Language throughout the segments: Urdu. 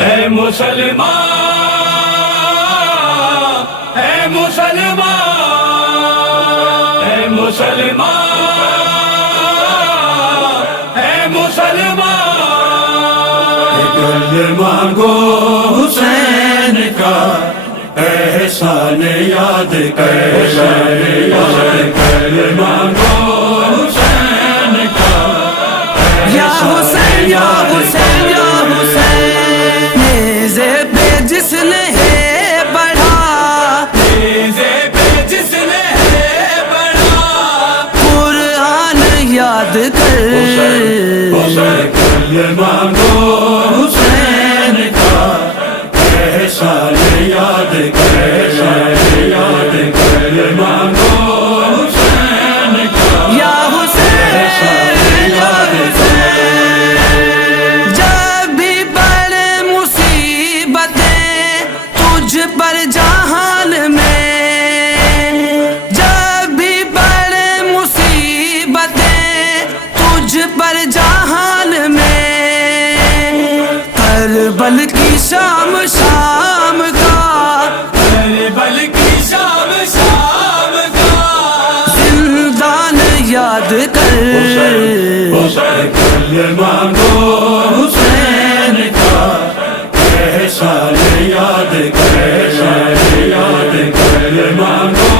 اے مسلمان، اے مسلمان، اے مسلمان، اے مسلمان، گل مانگو حسین کا احسان یاد کر، گل مانگو حسین کا یا حسین یا حسین یا حسین، نیزے پہ جس نے ہے بڑھا، نیزے پہ جس نے ہے بڑھا، قرآن یاد کر، گل مانگو حسین کا احسان یاد کر، یاد کر مانگو حسین کا یا حسین یا حسین، جب بھی بڑے مصیبتیں تجھ پر جہان میں، جب بھی بڑے مصیبتیں تجھ پر جہان میں، کربل کی شام شام کا، کربل کی شام شام کا زندان یاد کر، گل مانگو حسین کا احسان یاد کر، یاد کر مانگو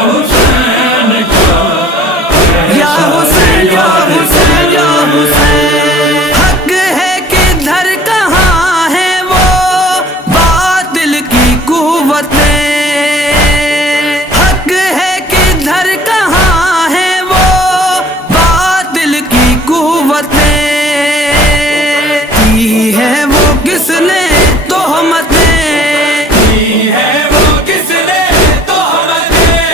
حسین کا یا حسین یا حسین یا حسین، حق ہے کدھر کہاں ہے وہ باطل کی قوتیں، حق ہے کدھر کہاں ہے وہ باطل کی قوتیں، کی ہے وہ کس نے تہمتیں، کی ہے وہ کس نے تہمتیں،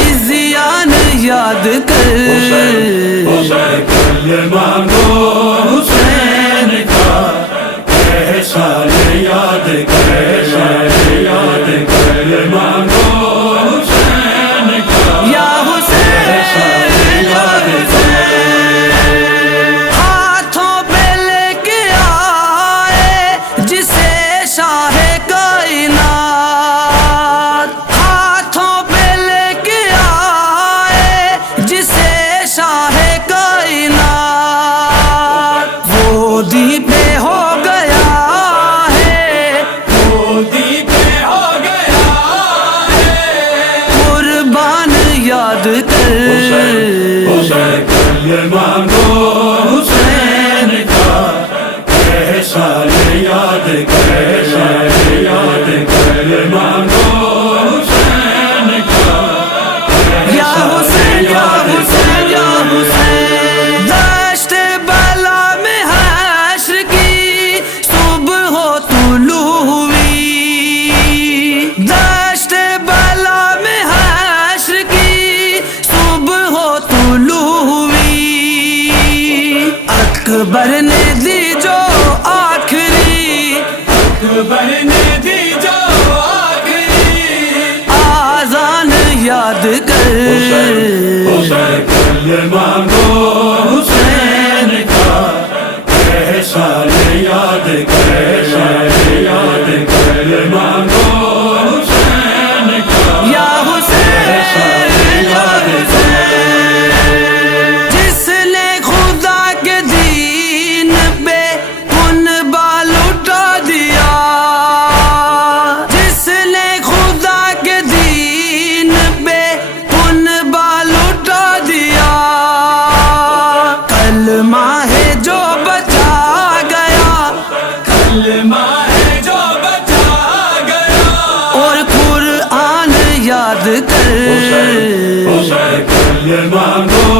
عزیان یاد کر، گل مانگو حسین کا احسان یاد کر، یاد کر مانگو حسین کا یا حسین یا حسین، ہاتھوں پہ لے کے آئے جسے شاہ کائنات، ہاتھوں پہ لے کے آئے جسے شاہ کائنات، وہ دیپ ہو گیا ہے، مودی پہ ہو گیا ہے، قربان یاد کر، گل مانگو حسین کا احسان یاد کر، یاد کر مانگو حسین کا یا حسین یا حسین یا حسین، دشت بلا میں حشر کی صبح ہو طلوع ہوئی، دشت بلا میں حشر کی صبح ہو طلوع ہوئی، اکبر نے دی جو آخری، اکبر نے دی جو آخری آذان یاد کر، گل مانگو حسین کا احسان یاد کر، یاد کر مانگو حسین کا یا حسین یا حسین، جس نے خدا کے دین پہ کنبہ لٹا دیا، جس نے خدا کے دین پہ کنبہ لٹا دیا، کلمہ ہے جو بچا گیا، کلمہ ہے جو بچا گیا، اور قرآن یاد کر، گل مانگو